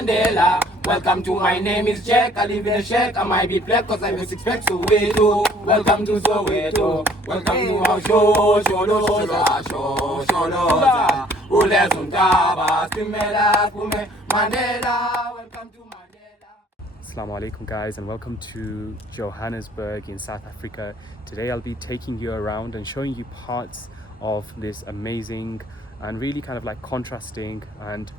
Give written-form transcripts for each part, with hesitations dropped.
Mandela. Welcome to my name is Jack. I live in a shack. I might be black cause I'm a six pack Soweto. Welcome to Soweto. Welcome to our show. Mandela. Welcome to Mandela. Assalamu alaikum guys, and welcome to Johannesburg in South Africa. Today I'll be taking you around and showing you parts of this amazing and really kind of like contrasting and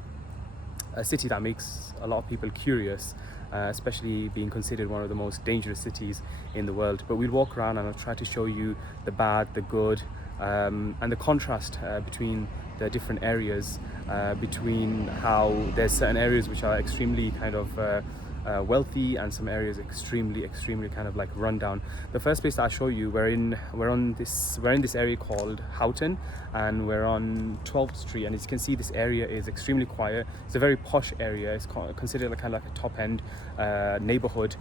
a city that makes a lot of people curious, especially being considered one of the most dangerous cities in the world. But we'll walk around and I'll try to show you the bad, the good, and the contrast between the different areas, between how there's certain areas which are extremely kind of wealthy and some areas extremely kind of like rundown. The first place that I'll show you, we're in this area called Houghton, and we're on 12th Street, and as you can see, this area is extremely quiet. It's a very posh area. It's considered kind of like a top end neighborhood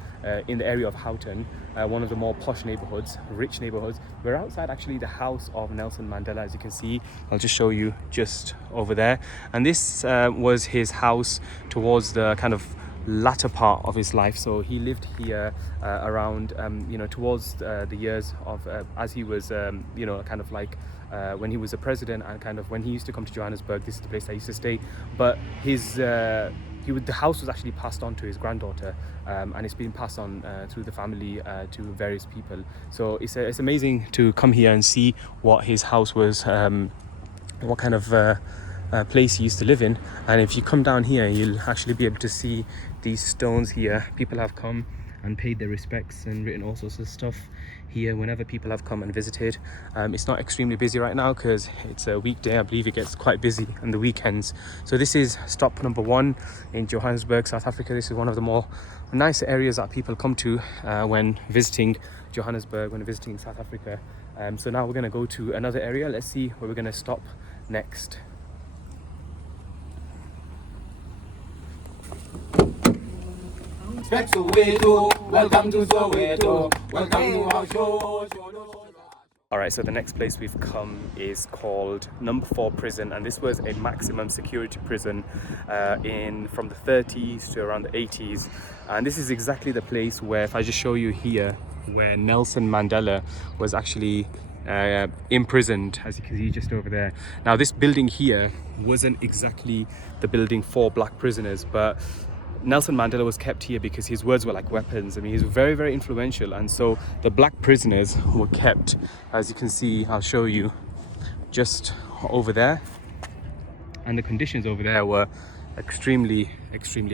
in the area of Houghton, one of the more posh neighborhoods, rich neighborhoods. We're outside actually the house of Nelson Mandela, as you can see. I'll just show you just over there, and this was his house towards the kind of latter part of his life. So he lived here around towards the years of as he was kind of like when he was a president, and kind of when he used to come to Johannesburg, this is the place that he used to stay. But the house was actually passed on to his granddaughter, and it's been passed on through the family to various people. So it's amazing to come here and see what his house was, what kind of place he used to live in. And if you come down here, you'll actually be able to see these stones here. People have come and paid their respects and written all sorts of stuff here whenever people have come and visited. It's not extremely busy right now because it's a weekday. I believe it gets quite busy on the weekends. So this is stop number 1 in Johannesburg, South Africa. This is one of the more nicer areas that people come to when visiting Johannesburg, when visiting South Africa. So now we're going to go to another area. Let's see where we're going to stop next. Welcome to Soweto. Welcome to our show. Alright, so the next place we've come is called number 4 prison, and this was a maximum security prison from the 30s to around the 80s. And this is exactly the place where, if I just show you here, where Nelson Mandela was actually imprisoned, as you can see just over there. Now this building here wasn't exactly the building for black prisoners, but Nelson Mandela was kept here because his words were like weapons. I mean, he's very influential, and so the black prisoners were kept, as you can see, I'll show you, just over there. And the conditions over there were extremely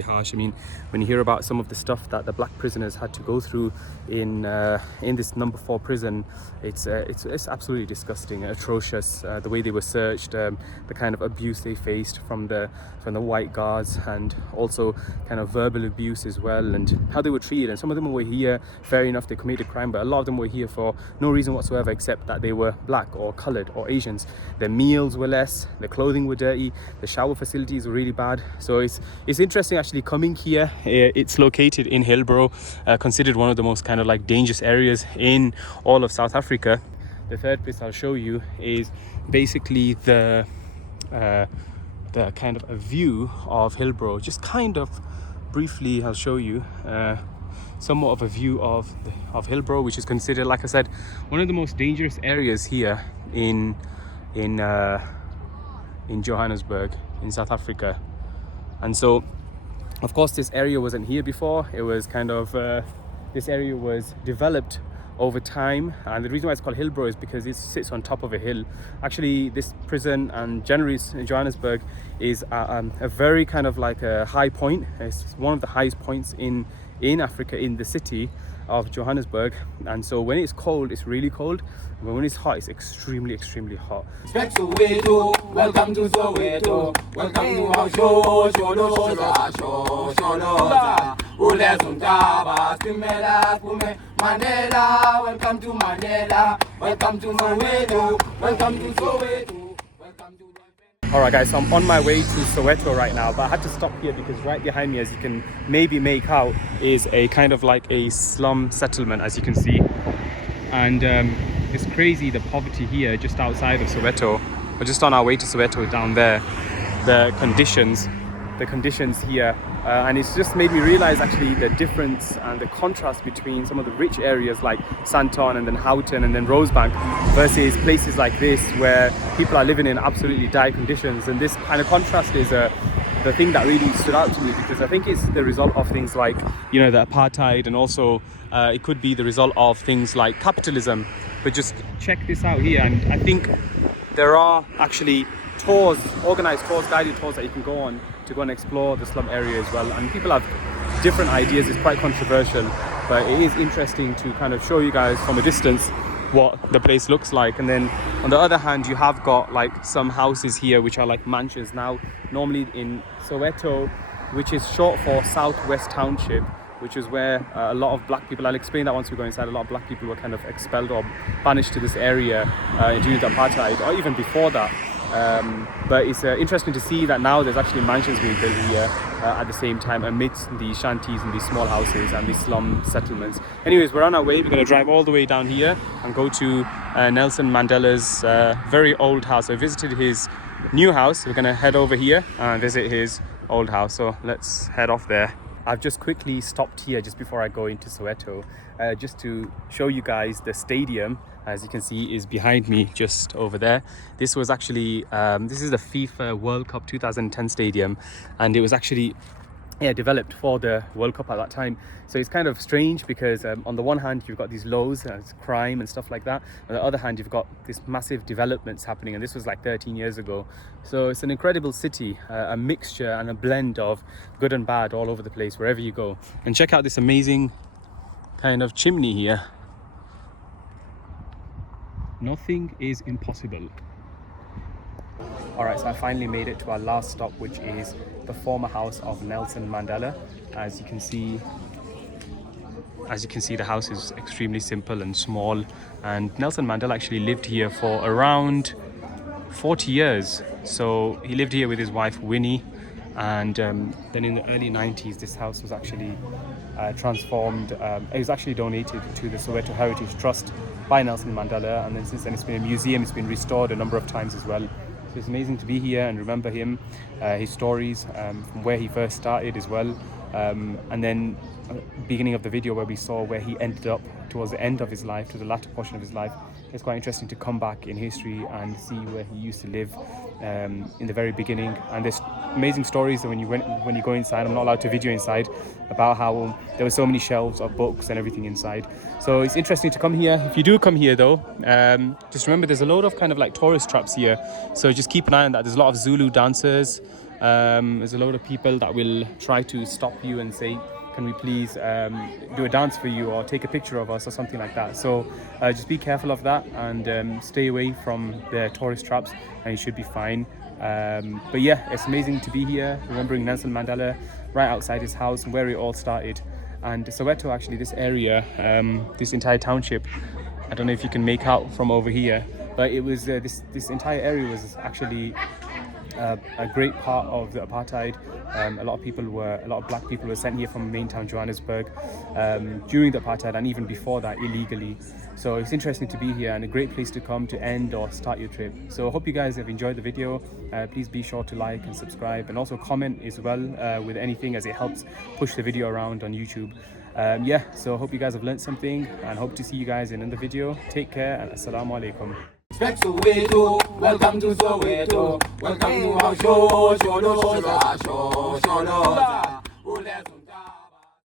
harsh. I mean, when you hear about some of the stuff that the black prisoners had to go through in this number 4 prison, it's absolutely disgusting, atrocious. The way they were searched, the kind of abuse they faced from the white guards, and also kind of verbal abuse as well, and how they were treated. And some of them were here, fair enough, they committed a crime, but a lot of them were here for no reason whatsoever except that they were black or colored or Asians. Their meals were less, their clothing were dirty, the shower facilities were really bad. So it's interesting actually coming here. It's located in Hillbrow, considered one of the most kind of like dangerous areas in all of South Africa. The third place I'll show you is basically the kind of a view of Hillbrow. Just kind of briefly I'll show you somewhat of a view of Hillbrow, which is considered, like I said, one of the most dangerous areas here in Johannesburg in South Africa. And so of course this area wasn't here before. It was kind of this area was developed over time, and the reason why it's called Hillbrow is because it sits on top of a hill. Actually, this prison, and generally in Johannesburg, is a very kind of like a high point. It's one of the highest points in Africa, in the city of Johannesburg. And so when it's cold, it's really cold, but when it's hot, it's extremely hot. Welcome to Soweto. Welcome to our show. Mandela. Welcome to Mandela. Welcome to Soweto. Welcome to Soweto. Welcome to. Alright guys, so I'm on my way to Soweto right now, but I had to stop here because right behind me, as you can maybe make out, is a kind of like a slum settlement, as you can see. And it's crazy, the poverty here just outside of Soweto. We're just on our way to Soweto down there. The conditions the conditions here, and it's just made me realize actually the difference and the contrast between some of the rich areas like Santon and then Houghton and then Rosebank versus places like this where people are living in absolutely dire conditions. And this kind of contrast is the thing that really stood out to me, because I think it's the result of things like, you know, the apartheid, and also it could be the result of things like capitalism. But just check this out here, and I think there are actually tours, organized tours, guided tours that you can go on to go and explore the slum area as well. And people have different ideas. It's quite controversial, but it is interesting to kind of show you guys from a distance what the place looks like. And then on the other hand, you have got like some houses here which are like mansions. Now normally in Soweto, which is short for Southwest Township, which is where a lot of black people, I'll explain that once we go inside, a lot of black people were kind of expelled or banished to this area during the apartheid, or even before that. But it's interesting to see that now there's actually mansions being built here at the same time, amidst these shanties and these small houses and these slum settlements. Anyways, we're on our way. We're going to drive all the way down here and go to Nelson Mandela's very old house. So I visited his new house. We're going to head over here and visit his old house. So let's head off there. I've just quickly stopped here just before I go into Soweto, just to show you guys the stadium. As you can see, is behind me just over there. This was actually, this is the FIFA World Cup 2010 stadium, and it was actually developed for the World Cup at that time. So it's kind of strange because on the one hand you've got these lows, crime and stuff like that. On the other hand, you've got this massive developments happening, and this was like 13 years ago. So it's an incredible city, a mixture and a blend of good and bad all over the place wherever you go. And check out this amazing kind of chimney here. Nothing is impossible. Alright, so I finally made it to our last stop, which is the former house of Nelson Mandela. As you can see, the house is extremely simple and small, and Nelson Mandela actually lived here for around 40 years. So he lived here with his wife Winnie, and then in the early 90s this house was actually transformed. It was actually donated to the Soweto Heritage Trust by Nelson Mandela, and then since then it's been a museum. It's been restored a number of times as well. So it's amazing to be here and remember him, his stories, from where he first started as well, and then beginning of the video where we saw where he ended up towards the end of his life, to the latter portion of his life. It's quite interesting to come back in history and see where he used to live in the very beginning. And there's amazing stories that when you go inside, I'm not allowed to video inside, about how there were so many shelves of books and everything inside. So it's interesting to come here. If you do come here though, just remember there's a load of kind of like tourist traps here, so just keep an eye on that. There's a lot of Zulu dancers. There's a load of people that will try to stop you and say, can we please do a dance for you or take a picture of us or something like that. So just be careful of that and stay away from the tourist traps, and you should be fine. But yeah, it's amazing to be here, remembering Nelson Mandela right outside his house and where it all started. And Soweto, actually, this area, this entire township, I don't know if you can make out from over here, but it was this entire area was actually a great part of the apartheid. A lot of black people were sent here from main town Johannesburg during the apartheid, and even before that, illegally. So it's interesting to be here and a great place to come to end or start your trip. So I hope you guys have enjoyed the video. Please be sure to like and subscribe, and also comment as well with anything, as it helps push the video around on YouTube. So I hope you guys have learned something, and hope to see you guys in another video. Take care, and assalamu alaikum. Welcome to Soweto, welcome to our show.